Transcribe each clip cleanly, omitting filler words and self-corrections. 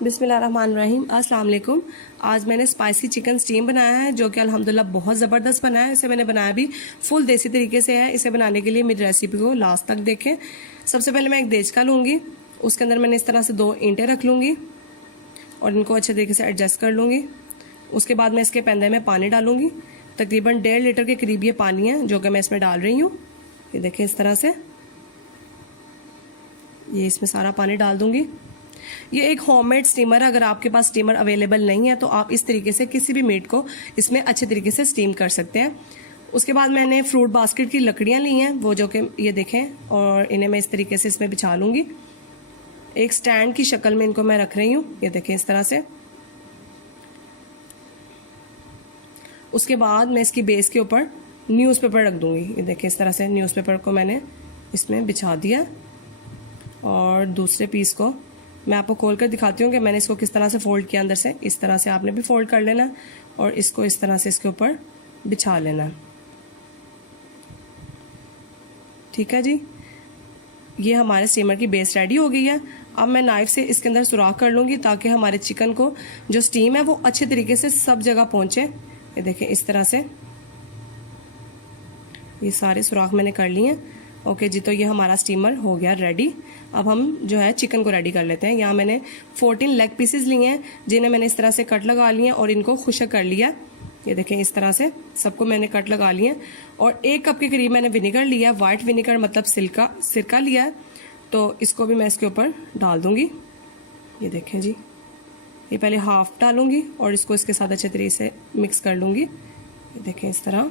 बिस्मिल्लाहिर्रहमानिर्रहीम। अस्सलाम वालेकुम। आज मैंने स्पाइसी चिकन स्टीम बनाया है जो कि अल्हम्दुलिल्लाह बहुत ज़बरदस्त बना है। इसे मैंने बनाया भी फुल देसी तरीके से है। इसे बनाने के लिए मेरी रेसिपी को लास्ट तक देखें। सबसे पहले मैं एक देचका लूँगी, उसके अंदर मैंने इस तरह से 2 ईंटें रख लूँगी और इनको अच्छे तरीके से एडजस्ट कर लूँगी। उसके बाद मैं इसके पैंदे में पानी डालूँगी। तकरीबन 1.5 लीटर के करीब ये पानी है जो कि मैं इसमें डाल रही हूँ। ये देखिए इस तरह से ये इसमें सारा पानी डाल दूँगी। ये एक होममेड स्टीमर है। अगर आपके पास स्टीमर अवेलेबल नहीं है तो आप इस तरीके से किसी भी मीट को इसमें अच्छे तरीके से स्टीम कर सकते हैं। उसके बाद मैंने फ्रूट बास्केट की लकड़ियां ली हैं, वो जो कि ये देखें, और इन्हें मैं इस तरीके से इसमें बिछा लूँगी। एक स्टैंड की शक्ल में इनको मैं रख रही हूँ, ये देखें इस तरह से। उसके बाद मैं इसकी बेस के ऊपर न्यूज़पेपर रख दूँगी। ये देखें इस तरह से न्यूज़पेपर को मैंने इसमें बिछा दिया और दूसरे पीस को मैं आपको खोल कर दिखाती हूँ कि मैंने इसको किस तरह से फोल्ड किया अंदर से। इस तरह से आपने भी फोल्ड कर लेना है और इसको इस तरह से इसके ऊपर बिछा लेना है। ठीक है जी, ये हमारे स्टीमर की बेस रेडी हो गई है। अब मैं नाइफ से इसके अंदर सुराख कर लूँगी ताकि हमारे चिकन को जो स्टीम है वो अच्छे तरीके से सब जगह पहुँचे। ये देखें इस तरह से ये सारे सुराख मैंने कर लिए हैं। ओके जी, तो ये हमारा स्टीमर हो गया रेडी। अब हम जो है चिकन को रेडी कर लेते हैं। यहाँ मैंने 14 लेग पीसेस लिए हैं जिन्हें मैंने इस तरह से कट लगा लिए हैं और इनको खुश्क कर लिया। ये देखें इस तरह से सबको मैंने कट लगा लिए हैं। और 1 कप के करीब मैंने विनेगर लिया, वाइट विनेगर मतलब सिरका लिया है। तो इसको भी मैं इसके ऊपर डाल दूंगी। ये देखें जी, ये पहले हाफ डालूंगी और इसको इसके साथ अच्छे तरीके से मिक्स कर लूँगी। ये देखें इस तरह,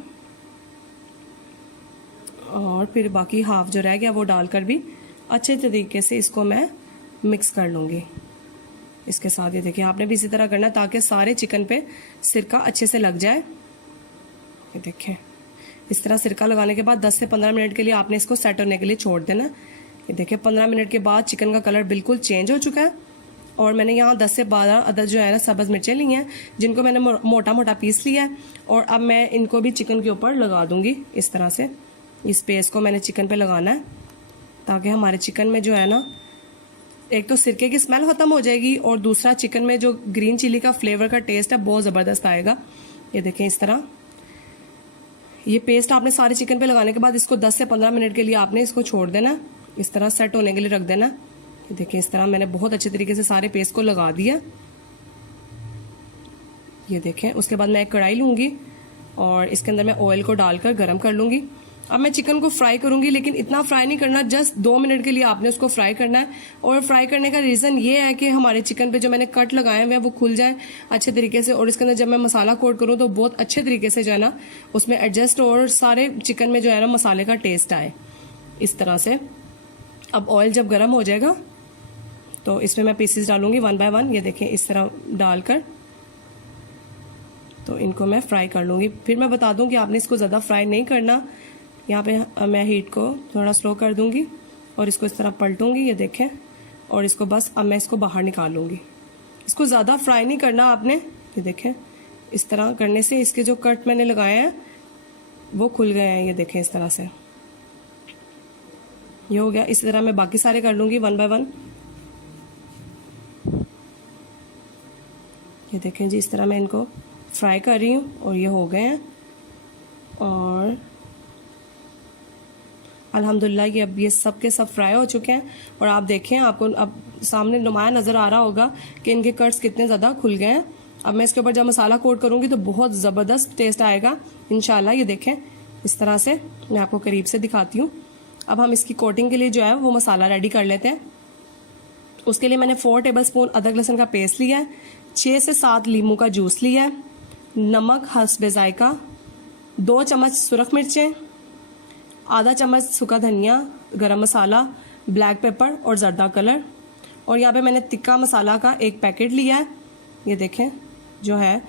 और फिर बाकी हाफ जो रह गया वो डालकर भी अच्छे तरीके से इसको मैं मिक्स कर लूँगी इसके साथ। ये देखिए आपने भी इसी तरह करना ताकि सारे चिकन पे सिरका अच्छे से लग जाए। ये देखें इस तरह सिरका लगाने के बाद 10 से 15 मिनट के लिए आपने इसको सेट होने के लिए छोड़ देना। ये देखिए 15 मिनट के बाद चिकन का कलर बिल्कुल चेंज हो चुका है। और मैंने यहाँ 10 से 12 अदद जो है ना सब्ज़ मिर्चें ली हैं जिनको मैंने मोटा मोटा पीस लिया है। और अब मैं इनको भी चिकन के ऊपर लगा दूँगी इस तरह से। इस पेस्ट को मैंने चिकन पे लगाना है ताकि हमारे चिकन में जो है ना एक तो सिरके की स्मेल ख़त्म हो जाएगी और दूसरा चिकन में जो ग्रीन चिली का फ्लेवर का टेस्ट है बहुत ज़बरदस्त आएगा। ये देखें इस तरह ये पेस्ट आपने सारे चिकन पे लगाने के बाद इसको 10 से 15 मिनट के लिए आपने इसको छोड़ देना, इस तरह सेट होने के लिए रख देना। ये देखें इस तरह मैंने बहुत अच्छे तरीके से सारे पेस्ट को लगा दिया। ये देखें उसके बाद मैं एक कढ़ाई लूँगी और इसके अंदर मैं ऑयल को डालकर गर्म कर लूँगी। अब मैं चिकन को फ्राई करूंगी, लेकिन इतना फ्राई नहीं करना, जस्ट 2 मिनट के लिए आपने उसको फ्राई करना है। और फ्राई करने का रीज़न ये है कि हमारे चिकन पे जो मैंने कट लगाए हुए हैं वो खुल जाए अच्छे तरीके से। और इसके अंदर जब मैं मसाला कोट करूँ तो बहुत अच्छे तरीके से जो है ना उसमें एडजस्ट और सारे चिकन में जो है ना मसाले का टेस्ट आए इस तरह से। अब ऑयल जब गर्म हो जाएगा तो इसमें मैं पीसेस डालूंगी 1 बाय 1। ये देखें इस तरह डालकर तो इनको मैं फ्राई कर लूँगी। फिर मैं बता दूँ कि आपने इसको ज़्यादा फ्राई नहीं करना। यहाँ पे मैं हीट को थोड़ा स्लो कर दूंगी और इसको इस तरह पलटूंगी। ये देखें, और इसको बस अब मैं इसको बाहर निकालूंगी। इसको ज़्यादा फ्राई नहीं करना आपने। ये देखें इस तरह करने से इसके जो कट मैंने लगाए हैं वो खुल गए हैं। ये देखें इस तरह से ये हो गया। इसी तरह मैं बाकी सारे कर लूँगी 1 बाय 1। ये देखें जी इस तरह मैं इनको फ्राई कर रही हूँ और ये हो गए हैं। और अल्हम्दुलिल्लाह ये अब ये सब के सब फ्राई हो चुके हैं। और आप देखें, आपको अब सामने नुमाया नज़र आ रहा होगा कि इनके कट्स कितने ज़्यादा खुल गए हैं। अब मैं इसके ऊपर जब मसाला कोट करूँगी तो बहुत ज़बरदस्त टेस्ट आएगा इंशाल्लाह। ये देखें इस तरह से मैं आपको करीब से दिखाती हूँ। अब हम इसकी कोटिंग के लिए जो है वो मसाला रेडी कर लेते हैं। उसके लिए मैंने 4 टेबलस्पून अदरक लहसुन का पेस्ट लिया है, 6 से 7 लीमू का जूस लिया है, नमक हस्बे जायका, 2 चम्मच सुरख मिर्चें, आधा चम्मच सूखा धनिया, गरम मसाला, ब्लैक पेपर और जर्दा कलर। और यहाँ पे मैंने तिक्का मसाला का 1 पैकेट लिया है। ये देखें जो है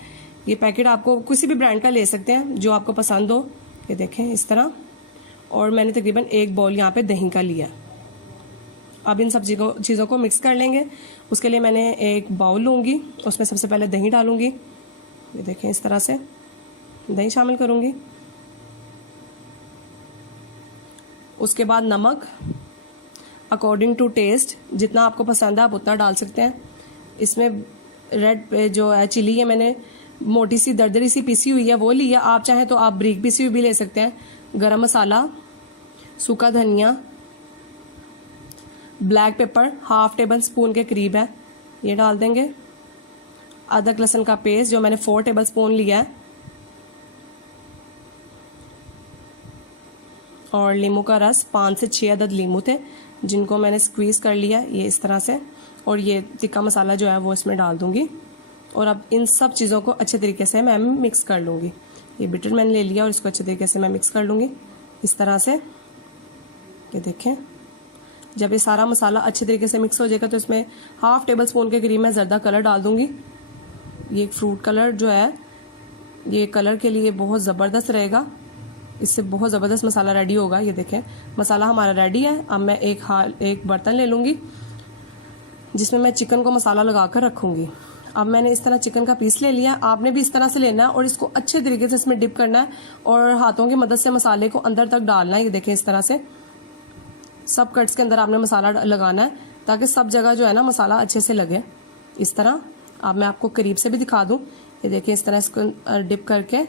ये पैकेट आपको किसी भी ब्रांड का ले सकते हैं जो आपको पसंद हो। ये देखें इस तरह। और मैंने तकरीबन 1 बाउल यहाँ पे दही का लिया। अब इन सब चीज़ों को मिक्स कर लेंगे। उसके लिए मैंने एक बाउल लूँगी, उसमें सबसे पहले दही डालूँगी। ये देखें इस तरह से दही शामिल करूँगी। उसके बाद नमक अकॉर्डिंग टू टेस्ट, जितना आपको पसंद है आप उतना डाल सकते हैं। इसमें रेड जो है चिली है मैंने मोटी सी दरदरी सी पीसी हुई है वो ली है। आप चाहें तो आप बारीक पीसी हुई भी ले सकते हैं। गरम मसाला, सूखा धनिया, ब्लैक पेपर 1/2 टेबल स्पून के करीब है, ये डाल देंगे। अदरक लहसुन का पेस्ट जो मैंने 4 टेबल स्पून लिया है, और नींबू का रस 5 से 6 अदद नींबू थे जिनको मैंने स्क्वीज कर लिया ये इस तरह से। और ये टिक्का मसाला जो है वो इसमें डाल दूंगी। और अब इन सब चीज़ों को अच्छे तरीके से मैं मिक्स कर लूँगी। ये बिटर मैंने ले लिया और इसको अच्छे तरीके से मैं मिक्स कर लूँगी इस तरह से। ये देखें, जब ये सारा मसाला अच्छे तरीके से मिक्स हो जाएगा तो इसमें 1/2 टेबल स्पून के करीब मैं ज़र्दा कलर डाल दूँगी। ये फ्रूट कलर जो है ये कलर के लिए बहुत ज़बरदस्त रहेगा, इससे बहुत ज़बरदस्त मसाला रेडी होगा। ये देखें मसाला हमारा रेडी है। अब मैं एक बर्तन ले लूँगी जिसमें मैं चिकन को मसाला लगा कर रखूँगी। अब मैंने इस तरह चिकन का पीस ले लिया, आपने भी इस तरह से लेना है और इसको अच्छे तरीके से इसमें डिप करना है और हाथों की मदद से मसाले को अंदर तक डालना है। ये देखें इस तरह से सब कट्स के अंदर आपने मसाला लगाना है ताकि सब जगह जो है ना मसाला अच्छे से लगे इस तरह। अब मैं आपको करीब से भी दिखा दूँ, ये देखें इस तरह इसको डिप करके।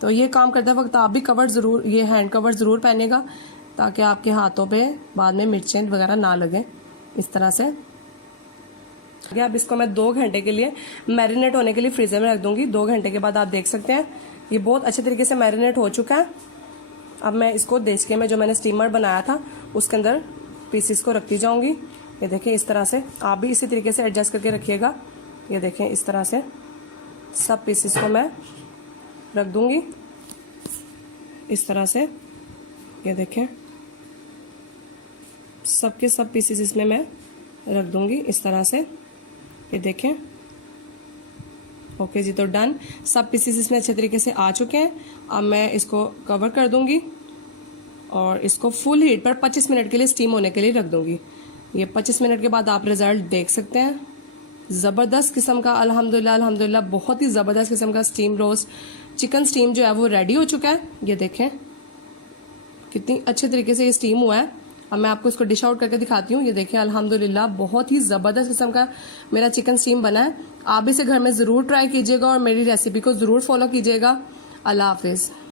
तो ये काम करते वक्त आप भी कवर ज़रूर, ये हैंड कवर ज़रूर पहनेगा ताकि आपके हाथों पे बाद में मिर्चें वगैरह ना लगे इस तरह से। अब इसको मैं 2 घंटे के लिए मैरिनेट होने के लिए फ्रीजर में रख दूंगी। 2 घंटे के बाद आप देख सकते हैं ये बहुत अच्छे तरीके से मैरिनेट हो चुका है। अब मैं इसको देचके में जो मैंने स्टीमर बनाया था उसके अंदर पीसीस को रखती जाऊंगी। ये देखें इस तरह से, आप भी इसी तरीके से एडजस्ट करके रखिएगा। ये देखें इस तरह से सब पीसीस को मैं रख दूंगी इस तरह से। ये देखें सबके सब पीसेस इसमें मैं रख दूंगी इस तरह से। ये देखें ओके जी, तो डन, सब पीसेस इसमें अच्छे तरीके से आ चुके हैं। अब मैं इसको कवर कर दूंगी और इसको फुल हीट पर 25 मिनट के लिए स्टीम होने के लिए रख दूंगी। ये 25 मिनट के बाद आप रिजल्ट देख सकते हैं। ज़बरदस्त किस्म का अल्हम्दुलिल्लाह बहुत ही ज़बरदस्त किस्म का स्टीम रोस्ट चिकन स्टीम जो है वो रेडी हो चुका है। ये देखें कितनी अच्छे तरीके से ये स्टीम हुआ है। अब मैं आपको इसको डिश आउट करके दिखाती हूँ। ये देखें अल्हम्दुलिल्लाह बहुत ही ज़बरदस्त किस्म का मेरा चिकन स्टीम बना है। आप इसे घर में ज़रूर ट्राई कीजिएगा और मेरी रेसिपी को ज़रूर फॉलो कीजिएगा। अल्लाह हाफिज़।